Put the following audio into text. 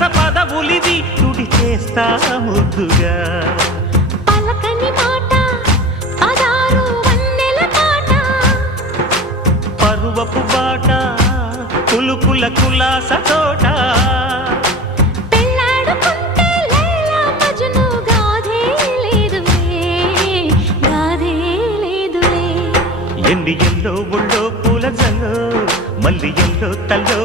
సరస పదవులివి తుడి చేస్తా ముద్దుగా పలకని మాట పదారు వన్నెల పాట పరువపు బాట కులుకుల కులాస తోట పెళ్ళాడుకుంటే లైలా మజ్ను గాథే లేదులే ఎన్ని ఎల్లో ఒళ్ళో పూల జల్లో మల్లి ఎల్లో తల్లో